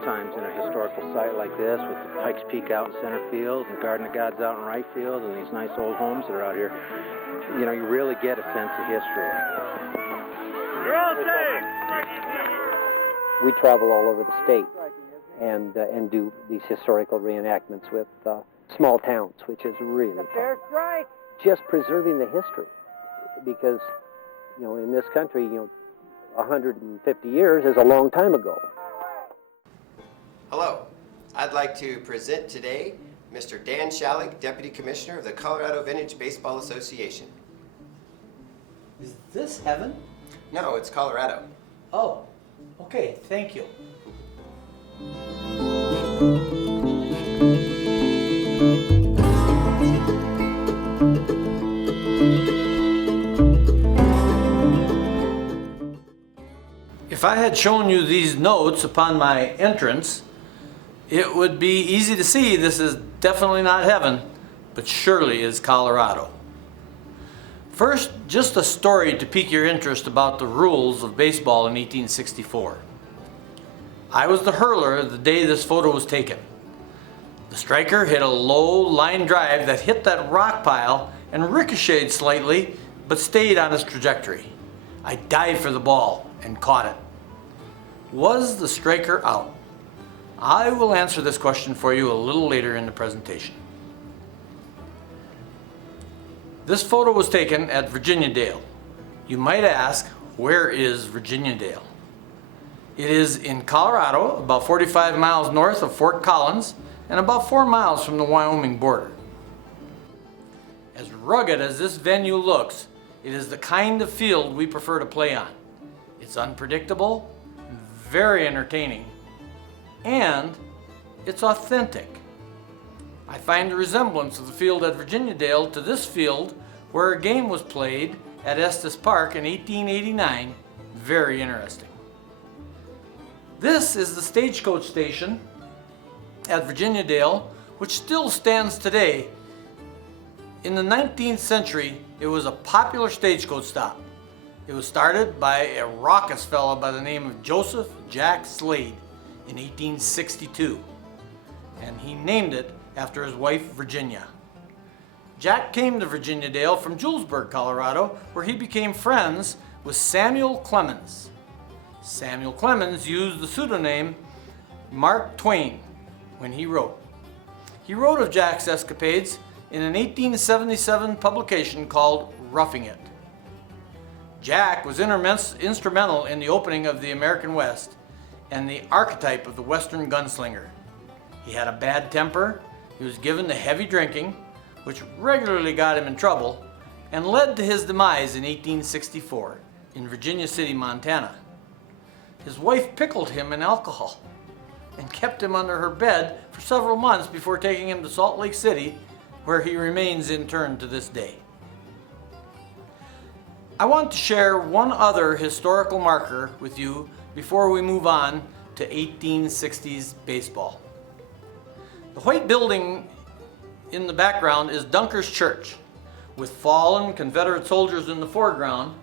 sometimes in a historical site like this with the Pikes Peak out in center field and Garden of Gods out in right field and these nice old homes that are out here, you know, you really get a sense of history. You're all safe! We travel all over the state and do these historical reenactments with small towns, which is really fun. Just preserving the history, because, you know, in this country, you know, 150 years is a long time ago. Hello, I'd like to present today Mr. Dan Shalik, Deputy Commissioner of the Colorado Vintage Baseball Association. Is this heaven? No, it's Colorado. Oh, okay, thank you. If I had shown you these notes upon my entrance, it would be easy to see this is definitely not heaven, but surely is Colorado. First, just a story to pique your interest about the rules of baseball in 1864. I was the hurler the day this photo was taken. The striker hit a low line drive that hit that rock pile and ricocheted slightly, but stayed on its trajectory. I dived for the ball and caught it. Was the striker out? I will answer this question for you a little later in the presentation. This photo was taken at Virginia Dale. You might ask, where is Virginia Dale? It is in Colorado, about 45 miles north of Fort Collins and about 4 miles from the Wyoming border. As rugged as this venue looks, it is the kind of field we prefer to play on. It's unpredictable, very entertaining, and it's authentic. I find the resemblance of the field at Virginia Dale to this field where a game was played at Estes Park in 1889 very interesting. This is the stagecoach station at Virginia Dale, which still stands today. In the 19th century, it was a popular stagecoach stop. It was started by a raucous fellow by the name of Joseph Jack Slade in 1862, and he named it after his wife Virginia. Jack came to Virginia Dale from Julesburg, Colorado, where he became friends with Samuel Clemens. Samuel Clemens used the pseudonym Mark Twain when he wrote. He wrote of Jack's escapades in an 1877 publication called Roughing It. Jack was instrumental in the opening of the American West and the archetype of the Western gunslinger. He had a bad temper, he was given to heavy drinking, which regularly got him in trouble, and led to his demise in 1864 in Virginia City, Montana. His wife pickled him in alcohol and kept him under her bed for several months before taking him to Salt Lake City, where he remains interned to this day. I want to share one other historical marker with you before we move on to 1860s baseball. The white building in the background is Dunker's Church, with fallen Confederate soldiers in the foreground,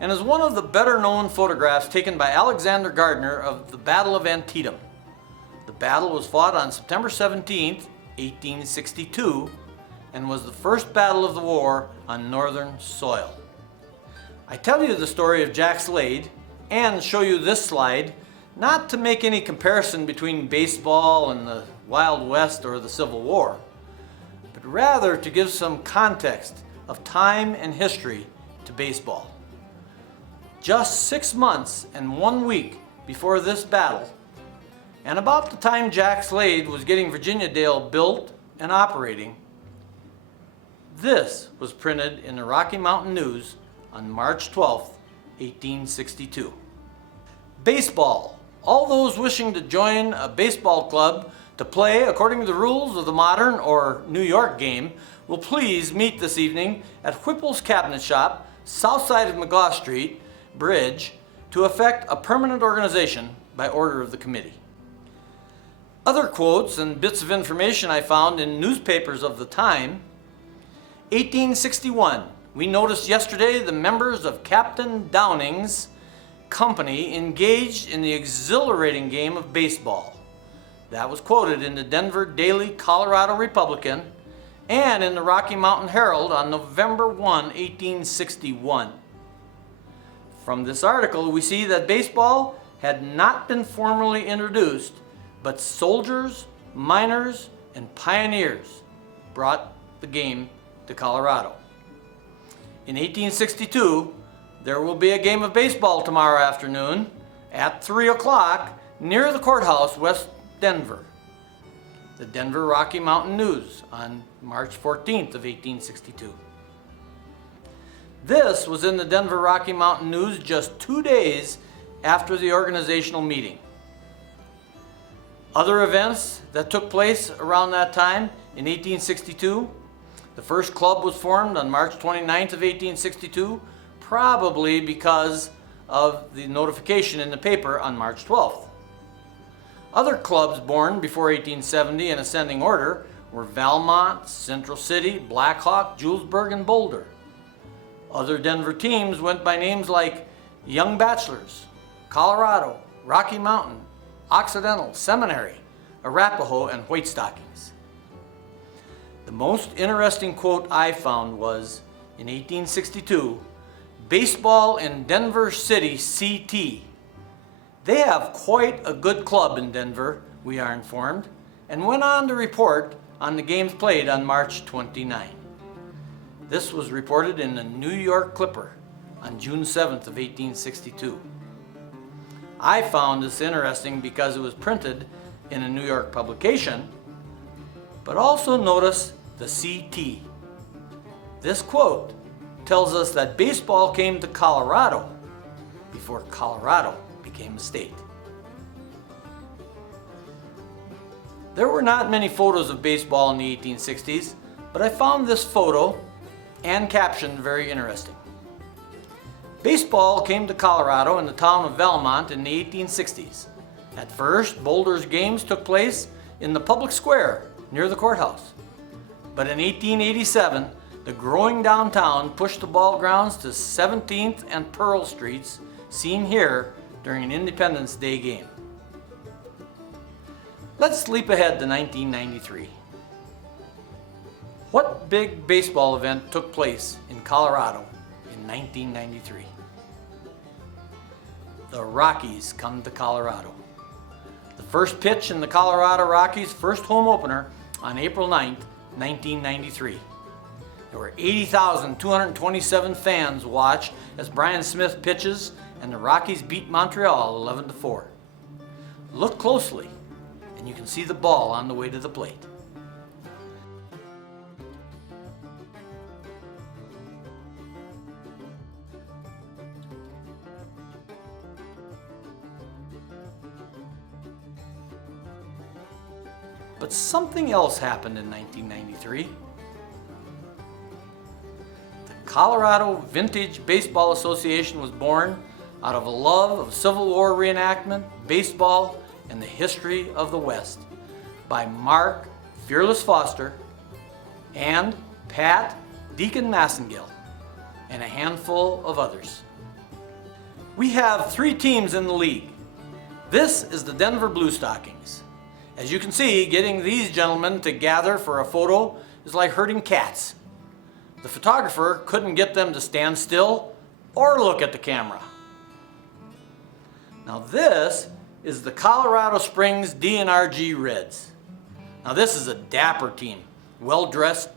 and is one of the better known photographs taken by Alexander Gardner of the Battle of Antietam. The battle was fought on September 17, 1862, and was the first battle of the war on northern soil. I tell you the story of Jack Slade and show you this slide not to make any comparison between baseball and the Wild West or the Civil War, but rather to give some context of time and history to baseball. Just 6 months and 1 week before this battle, and about the time Jack Slade was getting Virginia Dale built and operating, this was printed in the Rocky Mountain News on March 12, 1862. Baseball. All those wishing to join a baseball club to play according to the rules of the modern or New York game will please meet this evening at Whipple's Cabinet Shop, south side of McGaw Street Bridge, to effect a permanent organization by order of the committee. Other quotes and bits of information I found in newspapers of the time. 1861. We noticed yesterday the members of Captain Downing's company engaged in the exhilarating game of baseball. That was quoted in the Denver Daily Colorado Republican and in the Rocky Mountain Herald on November 1, 1861. From this article, we see that baseball had not been formally introduced, but soldiers, miners, and pioneers brought the game to Colorado. In 1862, there will be a game of baseball tomorrow afternoon at 3 o'clock near the courthouse, West Denver. The Denver Rocky Mountain News on March 14th of 1862. This was in the Denver Rocky Mountain News just 2 days after the organizational meeting. Other events that took place around that time in 1862, the first club was formed on March 29th of 1862, probably because of the notification in the paper on March 12th. Other clubs born before 1870 in ascending order were Valmont, Central City, Blackhawk, Julesburg, and Boulder. Other Denver teams went by names like Young Bachelors, Colorado, Rocky Mountain, Occidental, Seminary, Arapahoe, and White Stockings. The most interesting quote I found was, in 1862, baseball in Denver City CT. They have quite a good club in Denver, we are informed, and went on to report on the games played on March 29. This was reported in the New York Clipper on June 7th of 1862. I found this interesting because it was printed in a New York publication, but also notice the CT. This quote tells us that baseball came to Colorado before Colorado became a state. There were not many photos of baseball in the 1860s, but I found this photo and caption very interesting. Baseball came to Colorado in the town of Valmont in the 1860s. At first, Boulder's games took place in the public square near the courthouse. But in 1887, the growing downtown pushed the ball grounds to 17th and Pearl Streets, seen here during an Independence Day game. Let's leap ahead to 1993. What big baseball event took place in Colorado in 1993? The Rockies come to Colorado. The first pitch in the Colorado Rockies' first home opener on April 9th, 1993. There were 80,227 fans watch as Brian Smith pitches and the Rockies beat Montreal 11-4. Look closely and you can see the ball on the way to the plate. But something else happened in 1993. The Colorado Vintage Baseball Association was born out of a love of Civil War reenactment, baseball, and the history of the West by Mark Fearless Foster and Pat Deacon Massengill and a handful of others. We have 3 teams in the league. This is the Denver Blue Stockings. As you can see, getting these gentlemen to gather for a photo is like herding cats. The photographer couldn't get them to stand still or look at the camera. Now this is the Colorado Springs DNRG Reds. Now this is a dapper team, well dressed.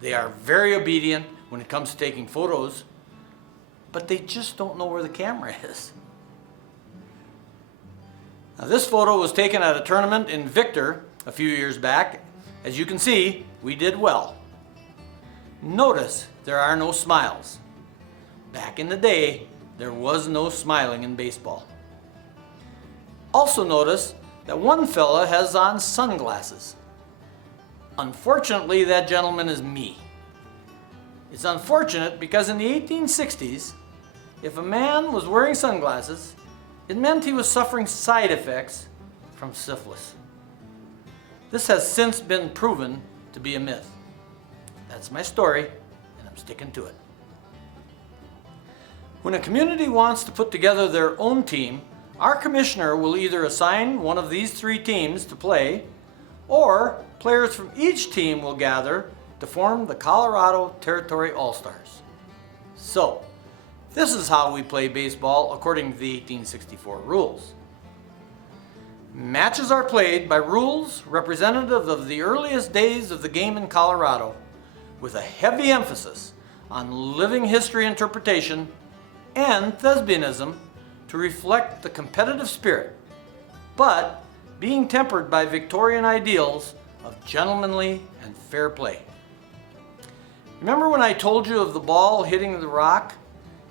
They are very obedient when it comes to taking photos, but they just don't know where the camera is. Now this photo was taken at a tournament in Victor a few years back. As you can see, we did well. Notice there are no smiles. Back in the day, there was no smiling in baseball. Also notice that one fella has on sunglasses. Unfortunately, that gentleman is me. It's unfortunate because in the 1860s, if a man was wearing sunglasses, it meant he was suffering side effects from syphilis. This has since been proven to be a myth. That's my story, and I'm sticking to it. When a community wants to put together their own team, our commissioner will either assign one of these three teams to play, or players from each team will gather to form the Colorado Territory All-Stars. So, this is how we play baseball according to the 1864 rules. Matches are played by rules representative of the earliest days of the game in Colorado, with a heavy emphasis on living history interpretation and thespianism to reflect the competitive spirit, but being tempered by Victorian ideals of gentlemanly and fair play. Remember when I told you of the ball hitting the rock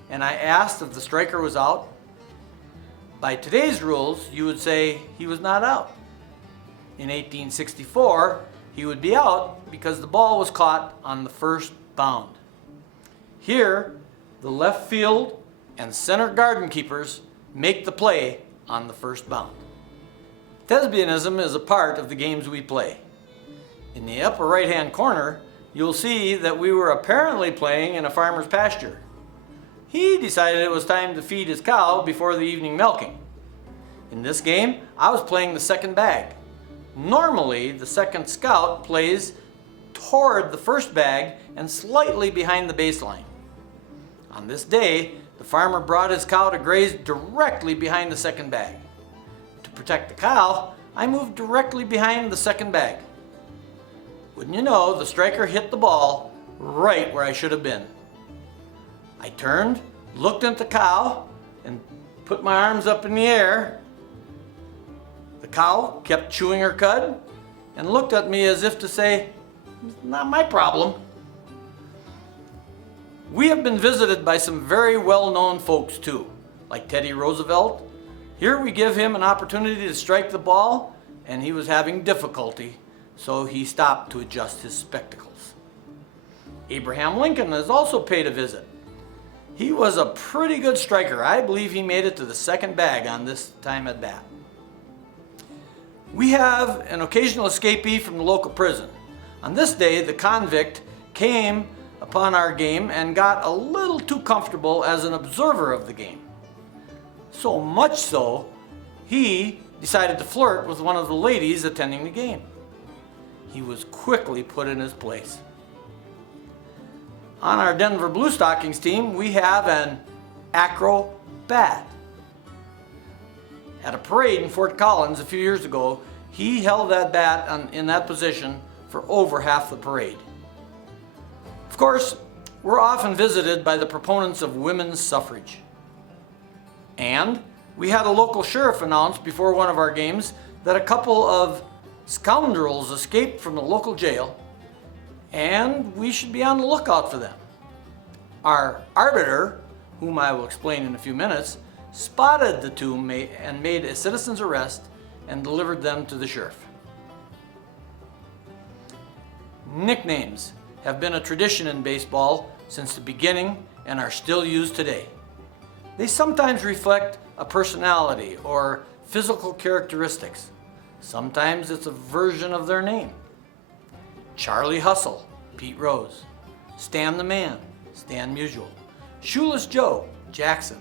and I asked if the striker was out? By today's rules, you would say he was not out. In 1864, he would be out because the ball was caught on the first bound. Here, the left field and center garden keepers make the play on the first bound. Thespianism is a part of the games we play. In the upper right-hand corner, you'll see that we were apparently playing in a farmer's pasture. He decided it was time to feed his cow before the evening milking. In this game, I was playing the second bag. Normally, the second scout plays toward the first bag and slightly behind the baseline. On this day, the farmer brought his cow to graze directly behind the second bag. To protect the cow, I moved directly behind the second bag. Wouldn't you know, the striker hit the ball right where I should have been. I turned, looked at the cow, and put my arms up in the air. The cow kept chewing her cud and looked at me as if to say, "It's not my problem." We have been visited by some very well-known folks too, like Teddy Roosevelt. Here we give him an opportunity to strike the ball, and he was having difficulty, so he stopped to adjust his spectacles. Abraham Lincoln has also paid a visit. He was a pretty good striker. I believe he made it to the second bag on this time at bat. We have an occasional escapee from the local prison. On this day, the convict came upon our game and got a little too comfortable as an observer of the game. So much so, he decided to flirt with one of the ladies attending the game. He was quickly put in his place. On our Denver Blue Stockings team, we have an acrobat. At a parade in Fort Collins a few years ago, he held that bat in that position for over half the parade. Of course, we're often visited by the proponents of women's suffrage. And we had a local sheriff announce before one of our games that a couple of scoundrels escaped from the local jail, and we should be on the lookout for them. Our arbiter, whom I will explain in a few minutes, spotted the two and made a citizen's arrest and delivered them to the sheriff. Nicknames have been a tradition in baseball since the beginning and are still used today. They sometimes reflect a personality or physical characteristics. Sometimes it's a version of their name. Charlie Hustle, Pete Rose. Stan the Man, Stan Musial. Shoeless Joe, Jackson.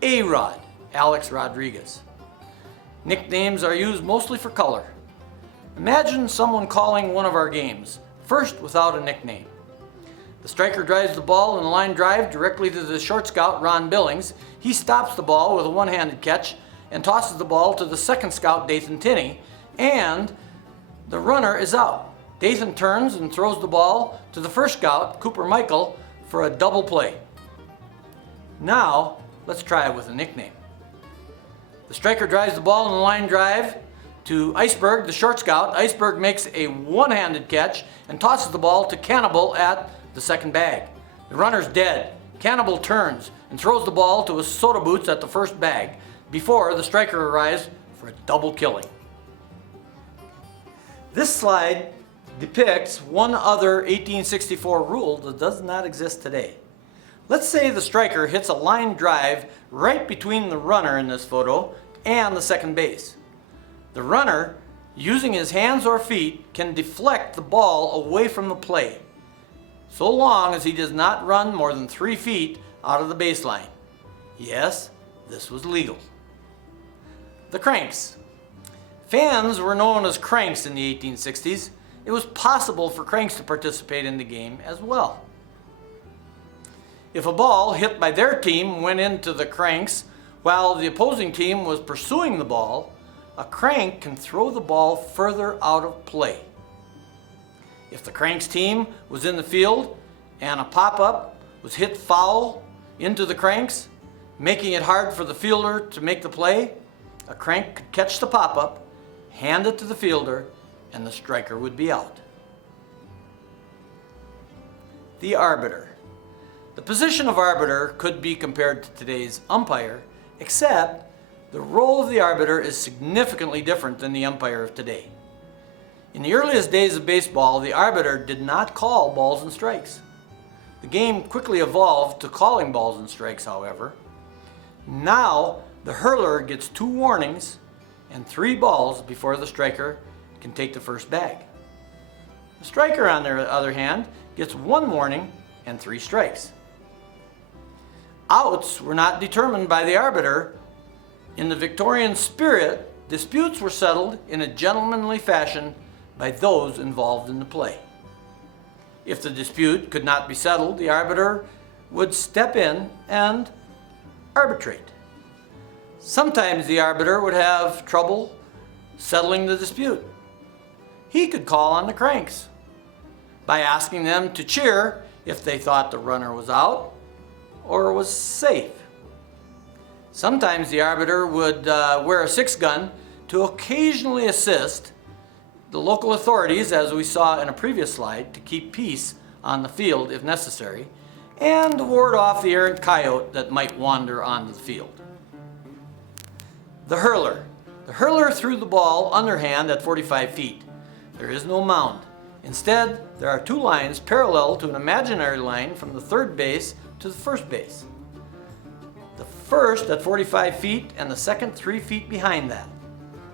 A-Rod, Alex Rodriguez. Nicknames are used mostly for color. Imagine someone calling one of our games, first without a nickname. The striker drives the ball in a line drive directly to the short scout, Ron Billings. He stops the ball with a one-handed catch and tosses the ball to the second scout, Dathan Tinney, and the runner is out. Dathan turns and throws the ball to the first scout, Cooper Michael, for a double play. Now, let's try it with a nickname. The striker drives the ball in the line drive to Iceberg, the short scout. Iceberg makes a one-handed catch and tosses the ball to Cannibal at the second bag. The runner's dead. Cannibal turns and throws the ball to a Soda Boots at the first bag before the striker arrives for a double killing. This slide depicts one other 1864 rule that does not exist today. Let's say the striker hits a line drive right between the runner in this photo and the second base. The runner, using his hands or feet, can deflect the ball away from the play, so long as he does not run more than 3 feet out of the baseline. Yes, this was legal. The cranks. Fans were known as cranks in the 1860s. It was possible for cranks to participate in the game as well. If a ball hit by their team went into the cranks while the opposing team was pursuing the ball, a crank can throw the ball further out of play. If the cranks team was in the field and a pop-up was hit foul into the cranks, making it hard for the fielder to make the play, a crank could catch the pop-up, hand it to the fielder, and the striker would be out. The arbiter. The position of arbiter could be compared to today's umpire, except the role of the arbiter is significantly different than the umpire of today. In the earliest days of baseball, the arbiter did not call balls and strikes. The game quickly evolved to calling balls and strikes, however. Now, the hurler gets 2 warnings and 3 balls before the striker can take the first bag. The striker, on the other hand, gets 1 warning and 3 strikes. Outs were not determined by the arbiter. In the Victorian spirit, disputes were settled in a gentlemanly fashion by those involved in the play. If the dispute could not be settled, the arbiter would step in and arbitrate. Sometimes the arbiter would have trouble settling the dispute. He could call on the cranks by asking them to cheer if they thought the runner was out or was safe. Sometimes the arbiter would wear a 6-gun to occasionally assist the local authorities, as we saw in a previous slide, to keep peace on the field if necessary, and to ward off the errant coyote that might wander onto the field. The hurler. The hurler threw the ball underhand at 45 feet. There is no mound. Instead, there are 2 lines parallel to an imaginary line from the third base to the first base. The first at 45 feet and the second 3 feet behind that.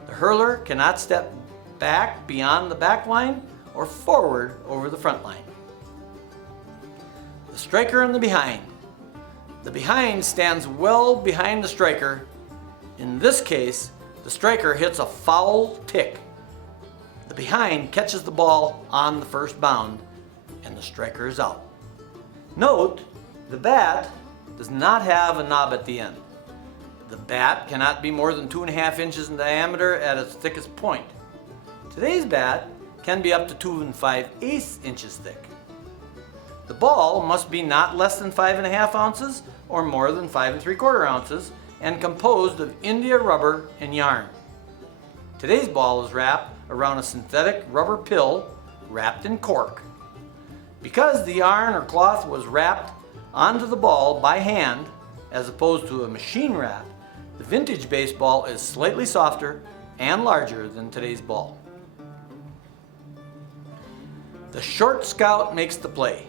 The hurler cannot step back beyond the back line or forward over the front line. The striker and the behind. The behind stands well behind the striker. In this case, the striker hits a foul tick. The behind catches the ball on the first bound, and the striker is out. Note, the bat does not have a knob at the end. The bat cannot be more than 2.5 inches in diameter at its thickest point. Today's bat can be up to 2 5/8 inches thick. The ball must be not less than 5.5 ounces or more than 5 3/4 ounces and composed of India rubber and yarn. Today's ball is wrapped around a synthetic rubber pill wrapped in cork. Because the yarn or cloth was wrapped onto the ball by hand as opposed to a machine wrap, the vintage baseball is slightly softer and larger than today's ball. The short scout makes the play.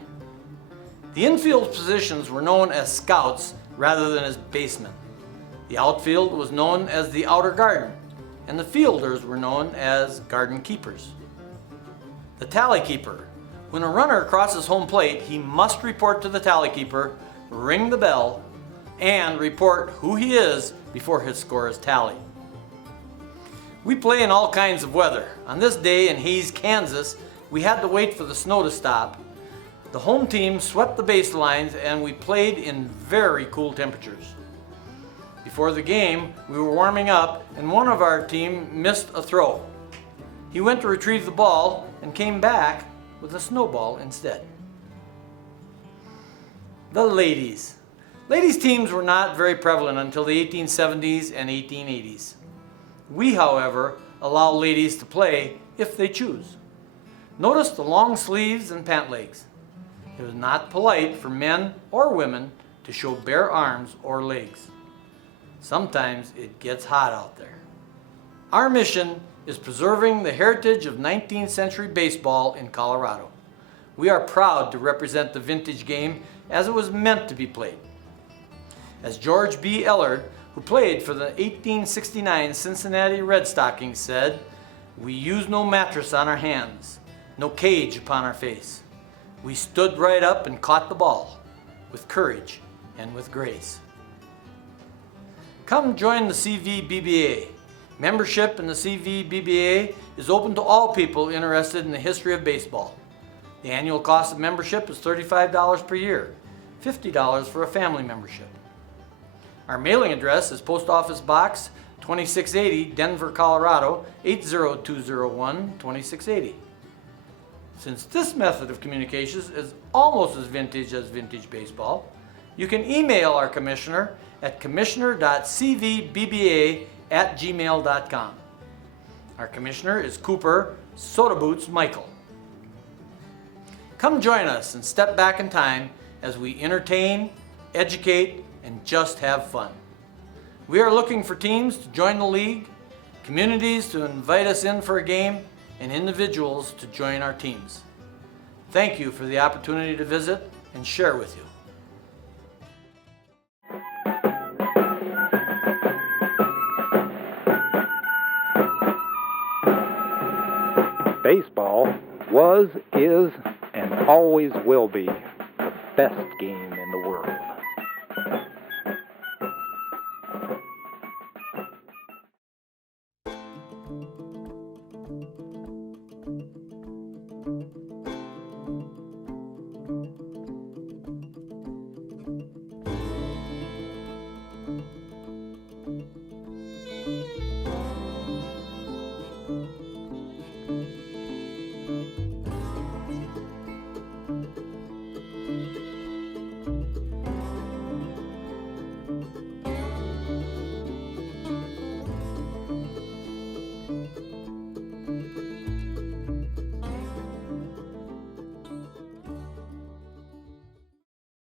The infield positions were known as scouts rather than as basemen. The outfield was known as the outer garden, and the fielders were known as garden keepers. The tally keeper. When a runner crosses home plate, he must report to the tally keeper, ring the bell, and report who he is before his score is tallied. We play in all kinds of weather. On this day in Hays, Kansas, we had to wait for the snow to stop. The home team swept the baselines and we played in very cool temperatures. Before the game, we were warming up and one of our team missed a throw. He went to retrieve the ball and came back with a snowball instead. The ladies. Ladies teams were not very prevalent until the 1870s and 1880s. We, however, allow ladies to play if they choose. Notice the long sleeves and pant legs. It was not polite for men or women to show bare arms or legs. Sometimes it gets hot out there. Our mission is preserving the heritage of 19th century baseball in Colorado. We are proud to represent the vintage game as it was meant to be played. As George B. Ellard, who played for the 1869 Cincinnati Red Stockings, said, "We used no mattress on our hands, no cage upon our face. We stood right up and caught the ball with courage and with grace." Come join the CVBBA. Membership in the CVBBA is open to all people interested in the history of baseball. The annual cost of membership is $35 per year, $50 for a family membership. Our mailing address is Post Office Box 2680, Denver, Colorado 80201, 2680. Since this method of communications is almost as vintage as vintage baseball, you can email our commissioner at commissioner.cvbba@gmail.com. Our commissioner is Cooper Soda Boots Michael. Come join us and step back in time as we entertain, educate, and just have fun. We are looking for teams to join the league, communities to invite us in for a game, and individuals to join our teams. Thank you for the opportunity to visit and share with you. Baseball was, is, and always will be the best game in the world.